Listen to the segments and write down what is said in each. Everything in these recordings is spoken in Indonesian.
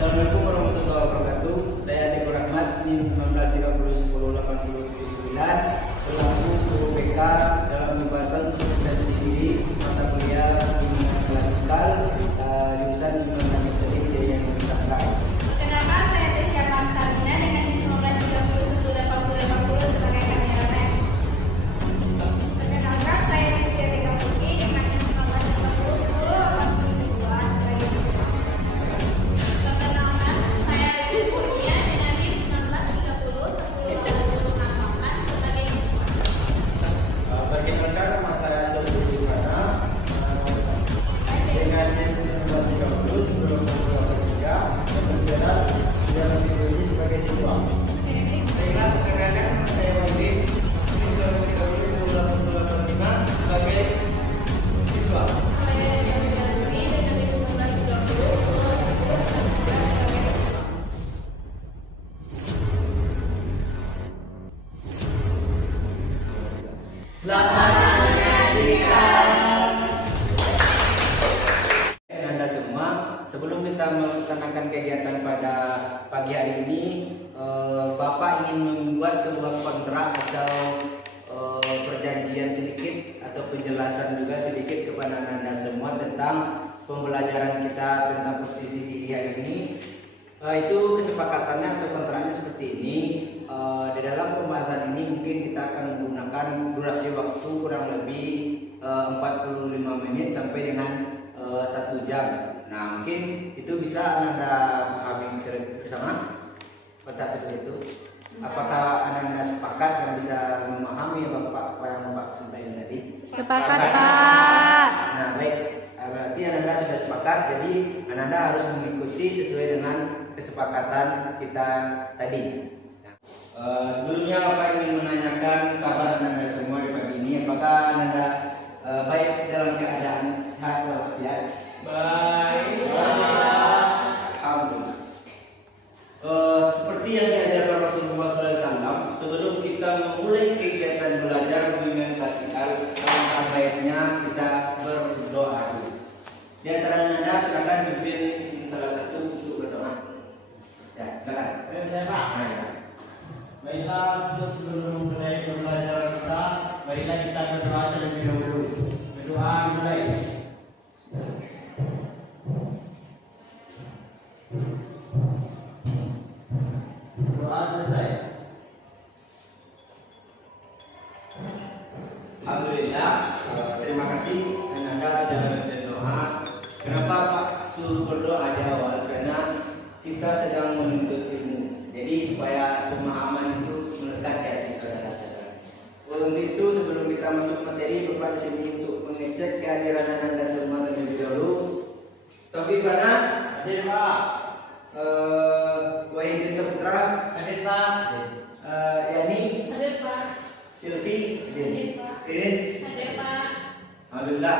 Assalamualaikum warahmatullahi wabarakatuh. Saya Teguh Rahmat, NIM 19301089, selaku guru BK dalam pembahasan kompetensi diri mata kuliah bimbingan klasikal jurusan Bimbingan Teknik Jaya Nusantara. Perkenalkan, saya Tesya Martalina dengan NIM 19301080 sebagai kameramen. Perkenalkan, saya Siti Tika Putri dengan NIM 19301082 sebagai Perkenalkan, saya Dewi Kurnia dengan NIM 19301088 sebagai Perkenalkan, nama saya Dr. Dimana dengan NIM 19301083 kemudian dalam video ini sebagai siswa. Perkenalkan, saya Wahid, NIM 19301085 sebagai siswa. Saya Dewi Galuri dengan NIM 19301083 sebagai Selamat menyaksikan. Anda semua, sebelum kita melaksanakan kegiatan pada pagi hari ini, Bapak ingin membuat sebuah kontrak atau perjanjian sedikit atau penjelasan juga sedikit kepada Anda semua tentang pembelajaran kita tentang posisi diri hari ini. Itu kesepakatannya atau kontraknya seperti ini. Di dalam pembahasan ini mungkin kita akan menggunakan durasi waktu kurang lebih 45 menit sampai dengan 1 jam. Nah, mungkin itu bisa Anda pahami bersama kontrak seperti itu. Apakah Anda sepakat dan bisa memahami apa yang Bapak sampaikan tadi? Sepakat, Pak. Nah, baik. Berarti Anda sudah sepakat, jadi Anda harus mengikuti sesuai dengan kesepakatan kita tadi. Sebelumnya Bapak ingin menanyakan kabar Anda semua di pagi ini. Apakah Anda baik dalam keadaan sehat walafiat? Baik. Alhamdulillah. Seperti yang diajarkan Rasulullah SAW, sebelum kita memulai kegiatan belajar bimbingan klasikal, alangkah baiknya kita berdoa dulu. Di antara Anda silakan pimpin salah satu untuk berdoa. Ya, silakan. Saya Pak. Baiklah, untuk sebelum memulai pembelajaran kita, baiklah kita berdoa terlebih dahulu. Berdoa mulai. Doa selesai. Alhamdulillah, terima kasih Anda sudah berdoa. Kenapa Pak suruh berdoa di awal? Karena kita sedang menuntut ilmu. Jadi supaya pemahaman itu melekat di hati saudara-saudara. Untuk itu sebelum kita masuk materi, Bapak di sini untuk mengecek kehadiran Anda semua terlebih dahulu. Taufik mana? Hadir Pak. Wahidin Saputra. Hadir Pak. Yani. Hadir Pak. Silvi. Hadir Pak. Irin. Hadir Pak. Alhamdulillah,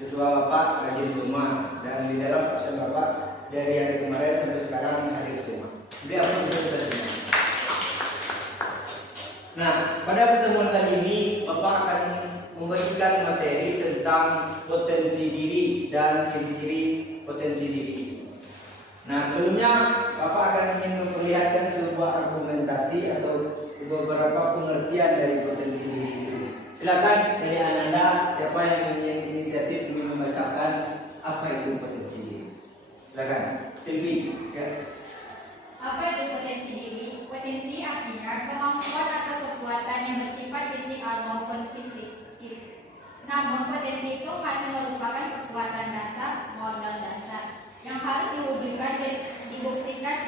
siswa Bapak rajin semua dan di dalam absen Bapak dari hari kemarin sampai sekarang hadir semua. Jadi apa yang sudah semua. Nah, pada pertemuan kali ini Bapak akan membagikan materi tentang potensi diri dan ciri-ciri potensi diri. Nah, sebelumnya Bapak akan ingin memperlihatkan sebuah argumentasi atau beberapa pengertian dari potensi diri itu. Silakan dari Anda, siapa yang mempunyai inisiatif ingin membacakan apa itu potensi diri. Silakan, Silvi. Ya. Apa itu potensi diri? Potensi artinya kemampuan atau kekuatan yang bersifat fisikal maupun psikis. Namun potensi itu masih merupakan kekuatan dasar, modal dasar yang harus diwujudkan dan dibuktikan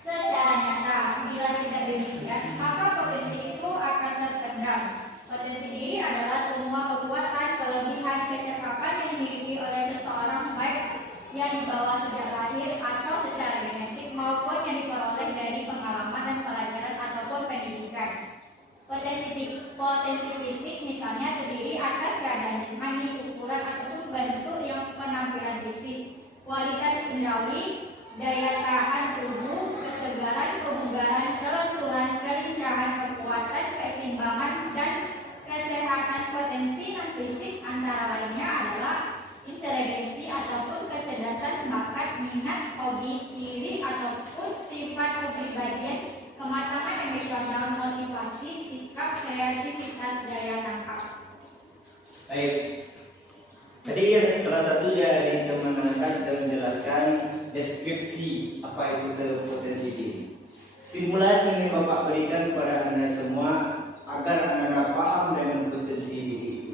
secara nyata. Bila tidak demikian, maka potensi itu akan terpendam. Potensi diri adalah semua kekuatan, kelebihan, kecakapan yang dimiliki oleh seseorang, baik yang dibawa sejak lahir atau secara genetik maupun yang diperoleh dari pengalaman dan pelajaran ataupun pendidikan. Potensi fisik misalnya terdiri atas keadaan jismani, ukuran ataupun bentuk yang penampilan fisik, kualitas indrawi, daya tahan tubuh, kesegaran, kebugaran, kelenturan, kelincahan, kekuatan, keseimbangan, dan kesehatan. Potensi non fisik antara lainnya adalah inteligensi ataupun kecerdasan, bakat, minat, hobi, ciri kreativitas daya tangkap. Baik. Tadi salah satu dari teman Anda sudah menjelaskan deskripsi apa itu potensi diri. Kesimpulan ingin Bapak berikan kepada Anda semua agar Anda paham dengan potensi diri itu.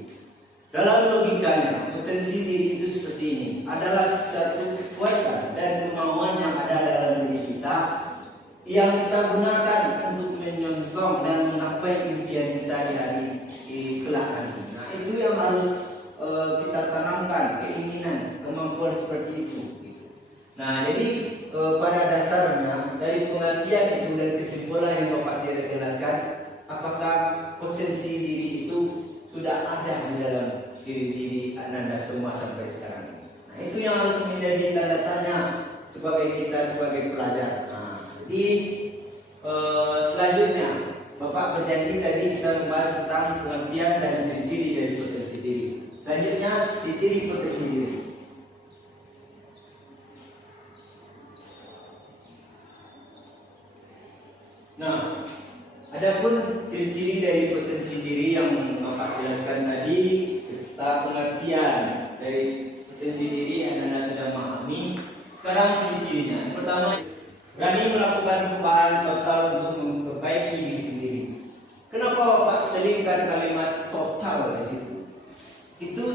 Dalam logikanya, potensi diri itu seperti ini, adalah satu kekuatan dan kemauan yang ada dalam diri kita yang kita gunakan untuk menyongsong dan menggapai impian kita di kelak nanti. Nah, itu yang harus kita tanamkan, keinginan, kemampuan seperti itu. Nah, jadi pada dasarnya dari pengertian itu dan kesimpulan yang Bapak jelaskan, apakah potensi diri itu sudah ada di dalam diri Anda semua sampai sekarang ini. Nah, itu yang harus menjadi tanda tanya sebagai pelajar. Nah, jadi selanjutnya Bapak berjanji tadi kita membahas tentang pengertian dan ciri-ciri dari potensi diri. Selanjutnya ciri-ciri potensi diri. Nah, adapun ciri-ciri dari potensi diri yang Bapak jelaskan tadi serta pengertian dari potensi diri yang Anda sudah memahami. Sekarang ciri-cirinya. Yang pertama, berani melakukan perubahan total untuk memperbaiki diri sendiri. Kenapa Bapak selipkan kalimat total di situ? Itu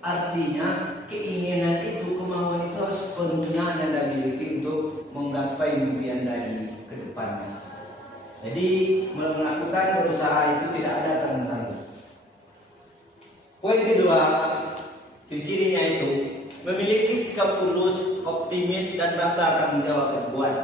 artinya keinginan itu, kemauan itu harus sepenuhnya Anda miliki untuk menggapai mimpi Anda di kedepannya. Jadi melakukan berusaha itu tidak ada tanggung-tanggung. Poin kedua, ciri-cirinya itu memiliki sikap tulus, optimis dan rasa tanggung jawab berbuat.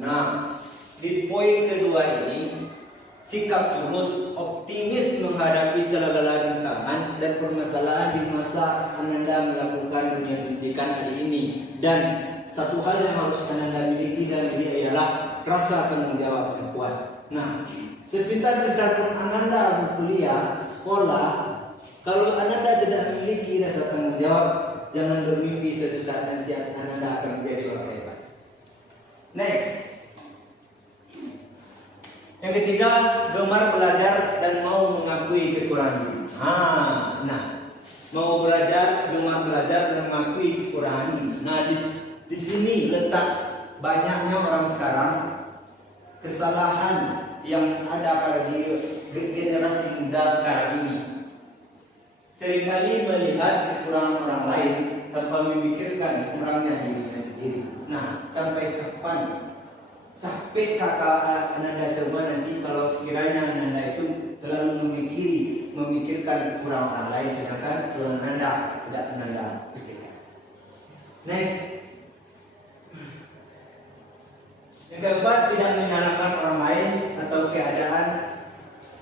Nah, di poin kedua ini, sikap tulus, optimis menghadapi segala rintangan dan permasalahan di masa Anda melakukan dunia pendidikan hari ini. Dan satu hal yang harus Anda miliki dalam diri ialah rasa tanggung jawab berbuat. Nah, sepintar-pintar pun Anda berkuliah, sekolah, kalau Anda tidak memiliki rasa tanggung jawab, jangan bermimpi suatu saat nanti Anda akan menjadi orang hebat. Next. Yang ketiga, gemar belajar dan mau mengakui kekurangan diri. Nah, mau belajar, gemar belajar dan mengakui kekurangan diri. Nah, di sini letak banyaknya orang sekarang kesalahan yang ada pada generasi muda sekarang ini. Seringkali melihat kekurangan orang lain tanpa memikirkan kurangnya dirinya sendiri. Nah, sampai kapan? Sampai kakak Anda semua nanti kalau sekiranya Anda itu selalu memikirkan kekurangan orang lain, sedangkan kekurangan Anda tidak Anda pikirkan. Next. Yang keempat, tidak menyalahkan orang lain atau keadaan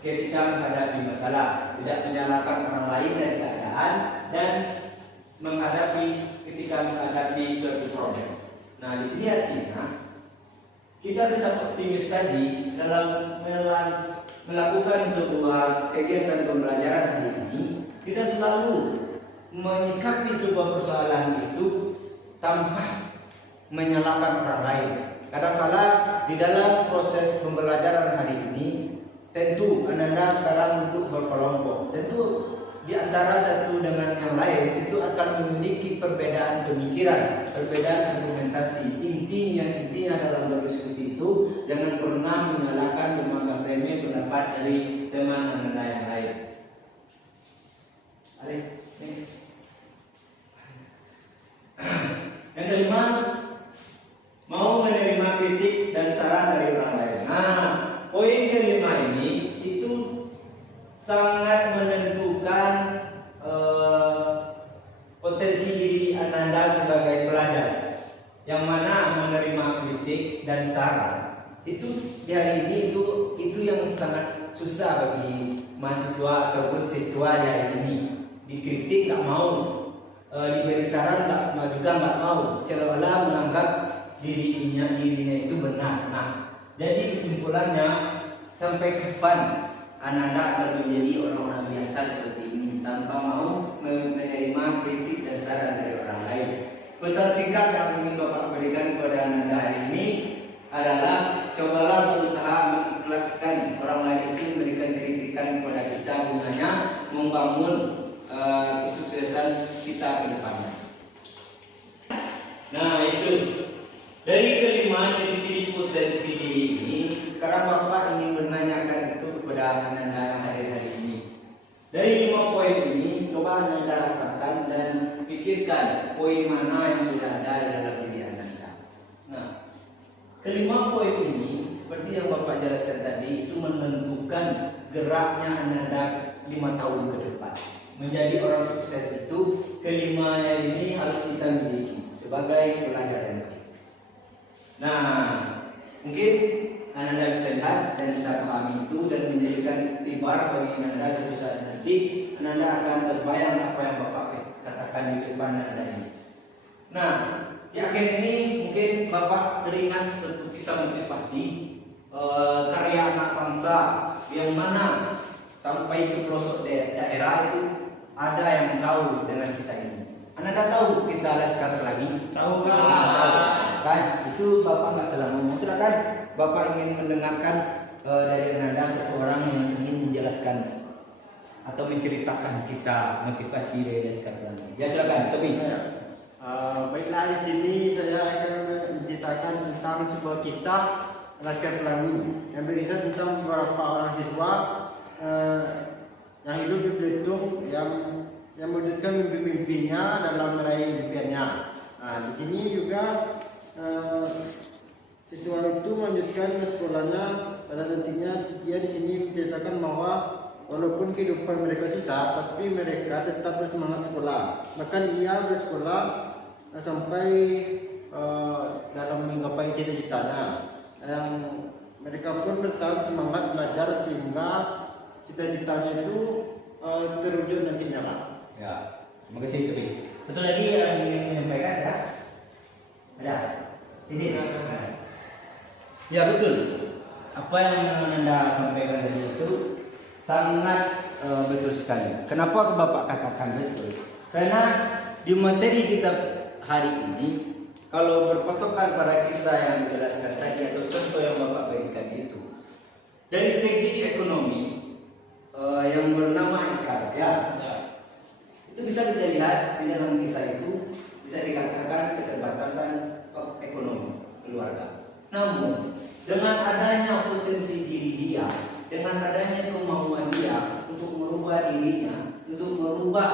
ketika menghadapi masalah. Tidak menyalahkan orang lain dan keadaan dan ketika menghadapi suatu problem. Nah, di sini artinya kita tetap optimis tadi dalam melakukan sebuah kegiatan pembelajaran hari ini. Kita selalu menyikapi sebuah persoalan itu tanpa menyalahkan orang lain. Kadang-kala di dalam proses pembelajaran hari ini, tentu Anda sekarang duduk berkelompok. Tentu di antara satu dengan yang lain itu akan memiliki perbedaan pemikiran, perbedaan argumentasi. Intinya dalam berdiskusi itu jangan pernah menyalahkan dan menganggap remeh pendapat dari teman Anda yang lain. Yang kelima, mau menerima kritik dan saran dari orang lain. Nah, poin kelima ini itu sangat menentukan potensi diri Anda sebagai pelajar. Yang mana menerima kritik dan saran itu di hari ini itu yang sangat susah bagi mahasiswa ataupun siswa di hari ini. Dikritik nggak mau, diberi saran juga nggak mau, seolah-olah menganggap dirinya itu benar. Nah, jadi kesimpulannya, sampai kapan Anda akan menjadi orang-orang biasa seperti ini tanpa mau menerima kritik dan saran dari orang lain? Pesan singkat yang ingin Bapak berikan kepada Anda hari ini adalah cobalah berusaha mengikhlaskan orang lain itu memberikan kritikan ada gunanya membangun kesuksesan kita ke depannya. Nah itu dari kelima ciri-ciri potensi diri ini, sekarang Bapak ingin menanyakan itu kepada Ananda yang hadir hari ini. Dari 5 poin ini, coba Ananda rasakan dan pikirkan poin mana yang sudah ada dalam diri Ananda. Nah, kelima poin ini, seperti yang Bapak jelaskan tadi, itu menentukan geraknya Ananda 5 tahun ke depan. Menjadi orang sukses itu, kelimanya ini harus kita miliki sebagai pelajaran baik. Nah, mungkin Ananda bisa lihat dan bisa pahami itu dan menjadikan tibar bagi Ananda suatu saat nanti Ananda akan terbayang apa yang Bapak katakan di depan Ananda ini. Nah, di akhir ini mungkin Bapak teringat satu kisah motivasi karya anak bangsa yang mana sampai ke pelosok daerah itu ada yang tahu dengan kisah ini. Ananda tahu kisah Laskar Pelangi? Tahu kan? Kan? Itu Bapak nggak salah ngomong. Silakan Bapak ingin mendengarkan dari Ananda satu orang yang ingin menjelaskan atau menceritakan kisah motivasi dari Laskar Pelangi. Ya silakan, Tobi. Baiklah, di sini saya akan menceritakan tentang sebuah kisah Laskar Pelangi yang berisi tentang beberapa orang siswa yang hidup di Belitung yang mewujudkan mimpi-mimpinya dalam meraih impiannya. Nah, di sini juga siswa itu melanjutkan sekolahnya pada nantinya. Dia di sini menceritakan bahwa walaupun kehidupan mereka susah, tapi mereka tetap bersemangat sekolah. Bahkan ia bersekolah sampai dalam menggapai cita-citanya. Yang mereka pun bertahan semangat belajar sehingga cita-citanya itu terwujud nantinya, Pak. Ya, terima kasih Tobi. Satu lagi yang ingin menyampaikan ya? Ada? Ini? Ya betul. Apa yang Anda sampaikan tadi itu sangat betul sekali. Kenapa Bapak katakan betul? Karena di materi kita hari ini, kalau berpatokan pada kisah yang dijelaskan tadi atau contoh yang Bapak berikan itu, dari segi ekonomi yang bernama Ikarya, itu bisa kita lihat di dalam kisah itu bisa dikatakan keterbatasan ekonomi keluarga. Namun dengan adanya potensi diri dia, dengan adanya kemauan dia untuk merubah dirinya, untuk merubah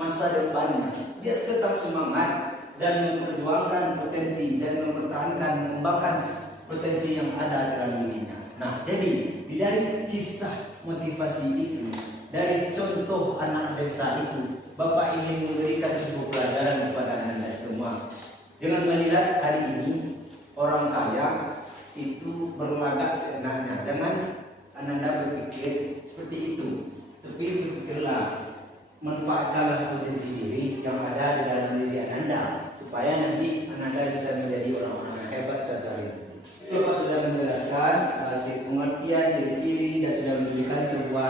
masa depannya, dia tetap semangat dan memperjuangkan potensi dan mempertahankan, mengembangkan potensi yang ada dalam dirinya. Nah, jadi dari kisah motivasi itu, dari contoh anak desa itu, Bapak ingin memberikan sebuah pelajaran kepada Anda semua. Dengan melihat hari ini orang kaya itu berlagak seenaknya. Jangan Anda berpikir seperti itu. Tapi berpikirlah, manfaatkanlah potensi diri yang ada di dalam diri Anda supaya nanti Anda bisa menjadi orang-orang yang hebat suatu hari nanti. Bapak sudah menjelaskan pengertian, ciri-ciri dan sudah memberikan sebuah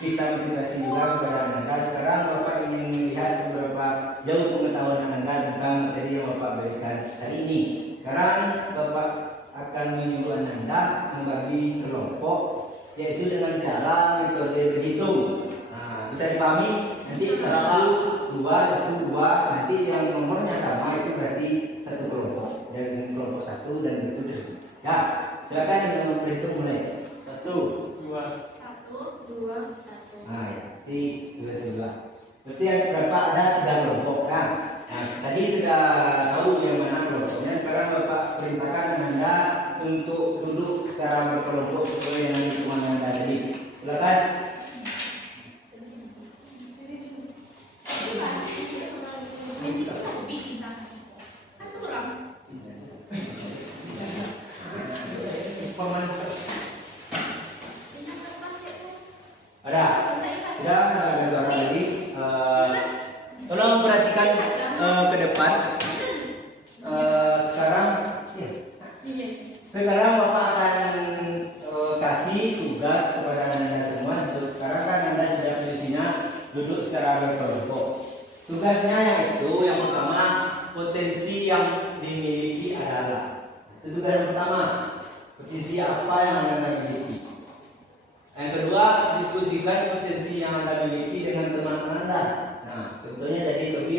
kisah motivasi juga kepada Anda. Sekarang Bapak ingin melihat beberapa jauh pengetahuan Anda tentang materi yang Bapak berikan hari ini. Sekarang Bapak akan menyuruh Anda membagi kelompok, yaitu dengan cara metode berhitung. Nah, bisa dipahami? Nanti 1, 2, 1, 2. Nanti yang nomornya sama itu berarti satu kelompok. Dan kelompok 1 dan itu terus. Ya, silakan yang berhitung mulai. 1, 2. 1, 2, 1. Nah, ya, berarti 2. Berarti yang berapa ada 3 kelompok. Nah, tadi sudah tahu yang mana kelompoknya. Sekarang Bapak perintahkan Anda untuk duduk secara berkelompok sesuai dengan hitungan Anda tadi. Silakan. Ada? Sudah ada suara lagi. Tolong perhatikan ke depan. Sekarang Bapak akan kasih tugas kepada Anda semua. Sekarang kan Anda sudah posisinya duduk secara berkelompok. Tugasnya yaitu yang pertama, potensi yang dimiliki adalah. Itu tugas yang pertama. Potensi apa yang Anda miliki. Yang kedua, diskusikan potensi yang yang Anda miliki dengan teman Anda. Nah, contohnya tadi Tobi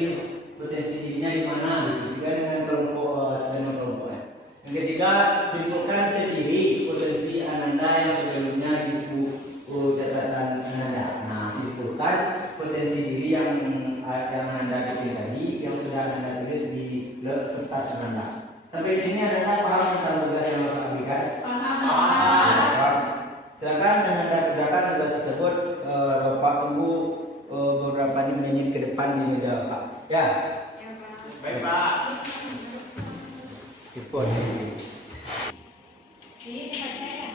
potensi dirinya di mana, diskusikan dengan kelompoknya. Yang ketiga, simpulkan seciri potensi Anda yang sebelumnya di buku catatan Anda. Nah, simpulkan potensi diri yang Anda bikin tadi, yang sudah Anda tulis di kertas Anda. Sampai di sini Anda paham tentang tugas yang Bapak berikan? Paham. Silakan dan Anda kerjakan tugas tersebut. Bapak tunggu beberapa menit ke depan di meja Bapak. Ya. Baik Pak. Report. Jadi tempat saya.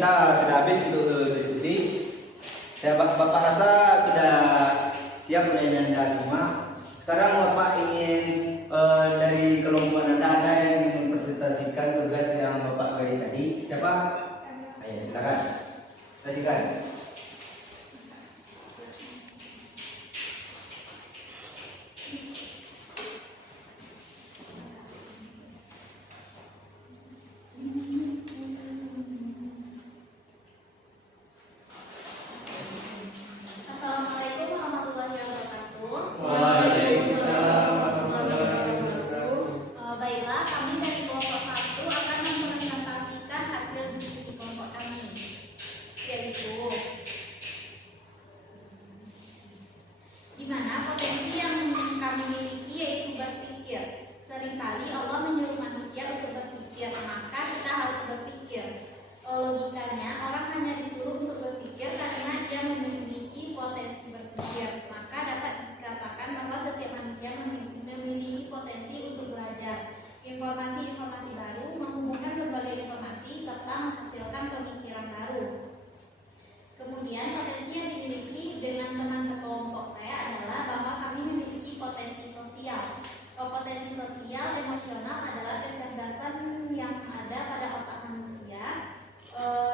Kita sudah habis untuk diskusi. Bapak rasa sudah siap dengan Anda semua. Sekarang Bapak ingin dari kelompok Anda ada yang ingin mempresentasikan tugas yang Bapak beri tadi. Siapa? Ayo silakan. Presentasikan. Assalamualaikum warahmatullahi wabarakatuh. Waalaikumsalam. Baiklah, kami dari kelompok 1 akan mempresentasikan hasil diskusi kelompok kami, yaitu di mana potensi yang kami miliki yaitu berpikir. Seringkali Allah menyuruh manusia untuk berpikir, maka kita harus berpikir. Logikanya, orang hanya disuruh untuk berpikir karena ia memiliki potensi berpikir. Maka dapat dikatakan bahwa setiap manusia memiliki potensi untuk belajar informasi-informasi baru, menghubungkan berbagai informasi, serta menghasilkan pemikiran baru. Kemudian potensi yang dimiliki dengan teman sekelompok saya adalah bahwa kami memiliki potensi sosial. Potensi sosial emosional adalah kecerdasan yang ada pada otak manusia,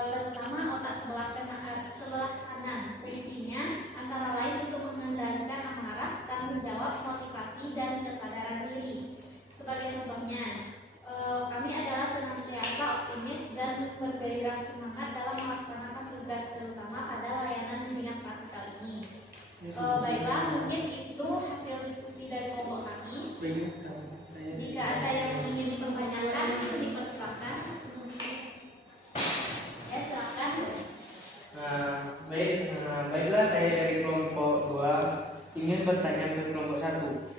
terutama otak sebelah kanan. Fungsinya antara lain untuk mengendalikan amarah, tanggung jawab, motivasi, dan kesadaran diri. Sebagai contohnya, kami adalah senantiasa optimis dan bergairah semangat dalam melaksanakan tugas, terutama pada layanan bimbingan klasik kali ini. Baiklah, mungkin itu hasil diskusi dari kelompok kami. Jika ada yang ingin dipertanyakan, dipersilakan. Ya, silakan. Baiklah, saya dari kelompok 2 ingin bertanya ke kelompok 1.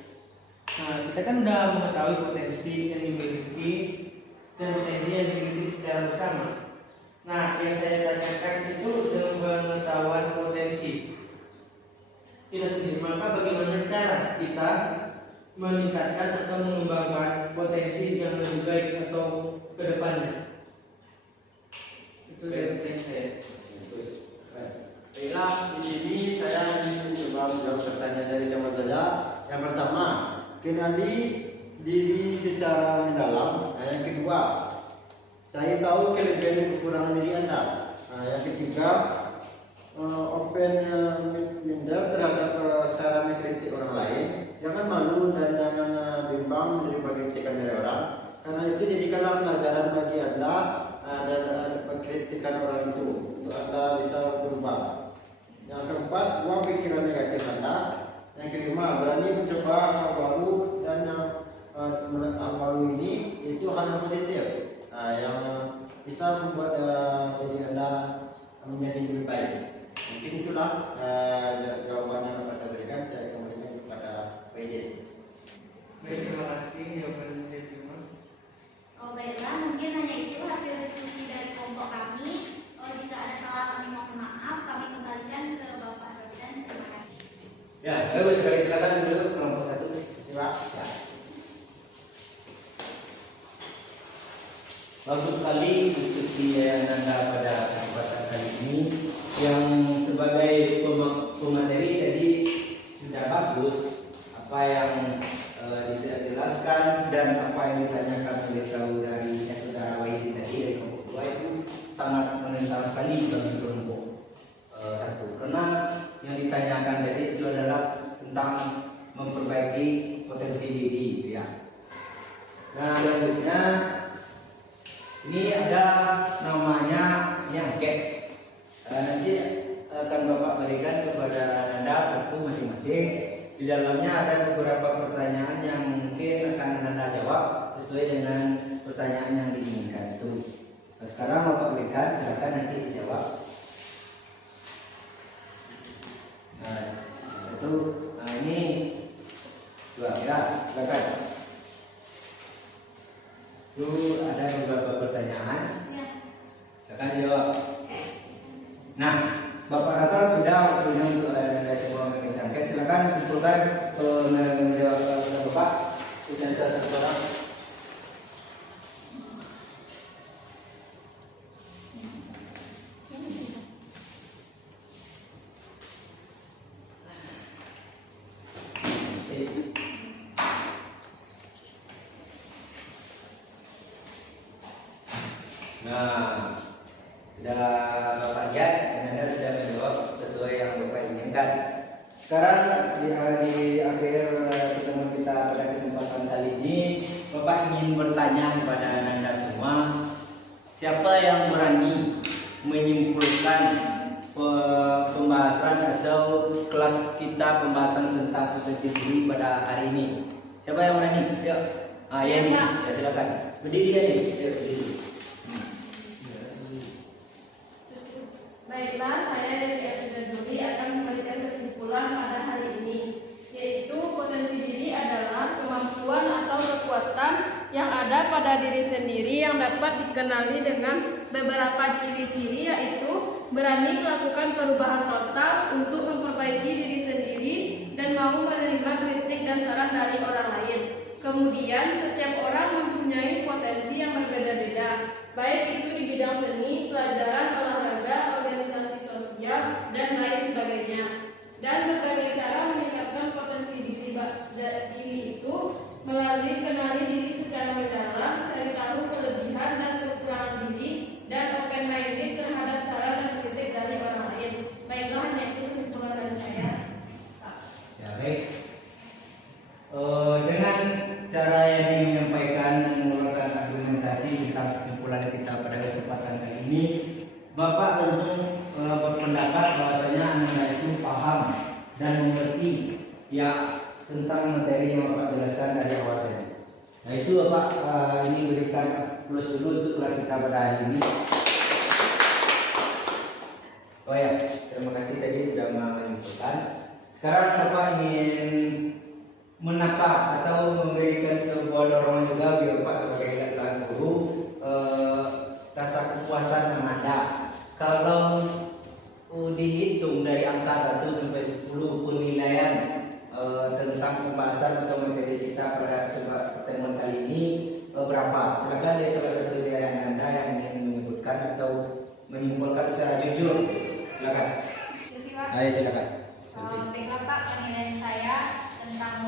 Kita kan sudah mengetahui potensi yang dimiliki dan potensi yang dimiliki secara bersama. Yang saya tanyakan itu dengan pengetahuan potensi kita sendiri, maka bagaimana cara kita meningkatkan atau mengembangkan potensi yang lebih baik atau ke depannya? Itu dari pertanyaan saya. Baiklah, di sini saya ingin coba menjawab pertanyaan dari teman saya. Yang pertama, kenali diri secara mendalam. Yang kedua, saya tahu kelebihan dan kekurangan diri Anda. Yang ketiga, open minder terhadap saran kritik orang lain. Jangan malu dan jangan bimbang menerima kritikan dari orang, karena itu jadikanlah pelajaran bagi Anda dan mengkritikan orang itu untuk Anda bisa berubah. Yang keempat, buang pikiran negatif Anda. Yang kelima, berani mencoba hal baru, dan hal baru ini itu hal yang positif yang bisa membuat diri Anda menjadi lebih baik. Mungkin itulah jawaban yang dapat saya berikan. Saya kembalikan kepada PJ. Baik, terima kasih jawaban saya terima. Baiklah, mungkin hanya itu hasil diskusi dari kelompok kami. Jika ada salah, kami mohon maaf. Kami kembalikan ke Bapak Dosen. Terima kasih. Ya, bagus sekali. Silakan dulu kelompok 1. Siap. Ya. Bagus sekali diskusi yang Anda pada kesempatan kali ini. Yang sebagai pemateri tadi sudah bagus apa yang dijelaskan dan apa yang ditanyakan oleh saudara Wahidi tadi dari kelompok 2 itu sangat mengenal sekali tentang memperbaiki potensi diri gitu ya. Nah selanjutnya ini ada namanya angket. Nanti akan Bapak berikan kepada Anda satu masing-masing. Di dalamnya ada beberapa pertanyaan yang mungkin akan Anda jawab sesuai dengan pertanyaan yang diinginkan itu. Nah, sekarang Bapak berikan, silakan nanti dijawab. Nah, itu, nah ini dua ya, silakan. Itu ada beberapa pertanyaan. Silakan dijawab. Nah, Bapak rasa sudah waktunya untuk ada sebuah magazine angket. Silakan kumpulkan menjawab Bapak. Ujian satu orang. Nah, sudah Bapak lihat dan Anda sudah menjawab sesuai yang Bapak inginkan. Sekarang di akhir pertemuan kita pada kesempatan kali ini, Bapak ingin bertanya kepada Anda semua, siapa yang berani menyimpulkan pembahasan atau kelas kita pembahasan tentang potensi diri pada hari ini? Siapa yang berani? Yuk. Ya nih, ya silakan. Berdiri ya nih. Yuk, berdiri. Baiklah, saya dari FSD Zuri akan memberikan kesimpulan pada hari ini, yaitu potensi diri adalah kemampuan atau kekuatan yang ada pada diri sendiri yang dapat dikenali dengan beberapa ciri-ciri, yaitu berani melakukan perubahan total untuk memperbaiki diri sendiri dan mau menerima kritik dan saran dari orang lain. Kemudian, setiap orang mempunyai potensi yang berbeda-beda, baik itu di bidang seni, pelajaran, olahraga, organisasi sosial, dan lain sebagainya. Dan berbagai cara meningkatkan potensi diri itu melalui kenali diri secara mendalam, cari tahu kelebihan dan kekurangan diri, dan open-minded terhadap saran dan kritik dari orang lain. Baiklah, hanya itu kesimpulan dari saya. Ya baik. Dengan cara yang menyampaikan dan mengeluarkan argumentasi tentang kesimpulan kita pada kesempatan kali ini, Bapak tentu berpendapat bahwasanya Anda itu paham dan mengerti ya tentang materi yang Bapak jelaskan dari awal tadi. Nah itu Bapak ini berikan plus dulu untuk kelas kita pada hari ini. Oh ya, terima kasih tadi sudah menginfokan. Sekarang Bapak ingin menakar atau memberikan sebuah dorongan juga biar Bapak sebagai laki-laki guru rasa kepuasan Anda. Kalau dihitung dari angka 1 sampai 10 penilaian tentang pembahasan atau materi kita pada pertemuan kali ini berapa? Silakan dari salah satu dari Anda yang ingin menyebutkan atau menyimpulkan secara jujur. Silakan. Ayo silakan. Baiklah Pak, penilaian saya tentang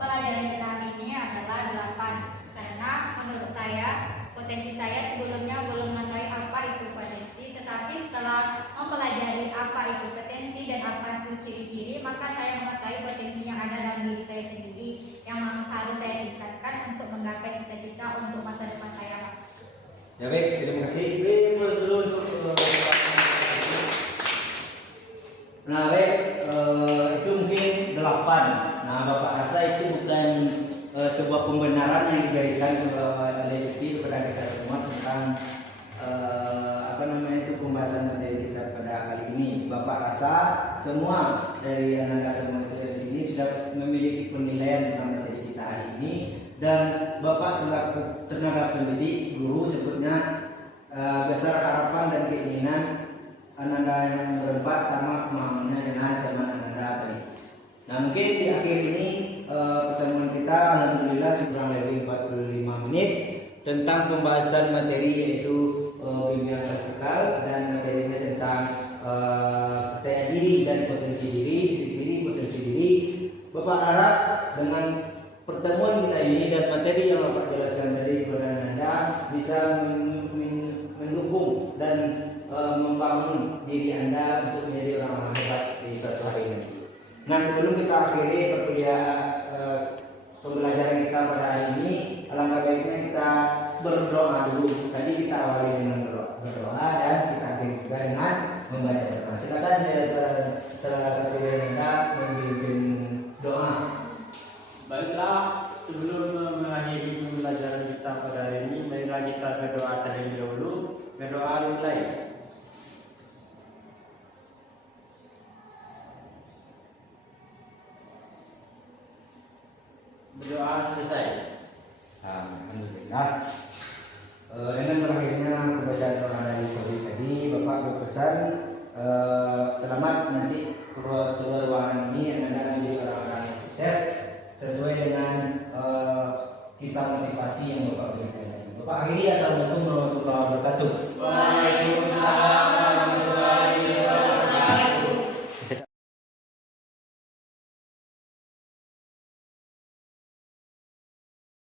pelajaran kita hari ini adalah 8, karena menurut saya potensi saya sebelumnya belum mengetahui apa itu potensi, tetapi setelah mempelajari apa itu potensi dan apa itu ciri-ciri, maka saya mengetahui potensi yang ada dalam diri saya sendiri yang harus saya tingkatkan untuk menggapai cita-cita untuk masa depan saya. Ya baik, terima kasih. Nah baik, itu mungkin 8. Nah Bapak rasa itu bukan sebuah pembenaran yang diberikan oleh Siti kepada kita semua tentang pembahasan materi kita pada kali ini. Bapak rasa semua dari anak semua di sini sudah memiliki penilaian tentang materi kita hari ini, dan Bapak selaku tenaga pendidik, guru sebutnya besar harapan dan keinginan Anda yang berempat sama pemahamannya dengan teman Anda tadi. Nah mungkin di akhir ini pertemuan kita alhamdulillah kurang lebih 45 menit tentang pembahasan materi yaitu bimbingan vertikal dan materinya tentang percaya diri dan potensi diri, ciri-ciri potensi diri. Bapak harap dengan pertemuan kita ini dan materi yang Bapak jelaskan tadi kepada Anda bisa mendukung dan membangun diri Anda untuk menjadi orang hebat di suatu hari nanti. Nah, sebelum kita akhiri pembelajaran kita pada hari ini, alangkah baiknya kita berdoa dulu. Tadi kita awali dengan berdoa dan kita akhiri juga dengan membaca doa. Silakan salah satu dari kita memimpin doa. Baiklah, sebelum mengakhiri pembelajaran kita pada hari ini, marilah kita berdoa terlebih dahulu. Berdoa mulai. Berdoa selesai. Alhamdulillah. Dengan berakhirnya pembacaan doa dari Tauhid tadi, Bapak berpesan selamat nanti keluar ruangan ini yang Anda menjadi orang-orang yang sukses sesuai dengan kisah motivasi yang Bapak berikan tadi. Bapak akhiri, assalamualaikum warahmatullahi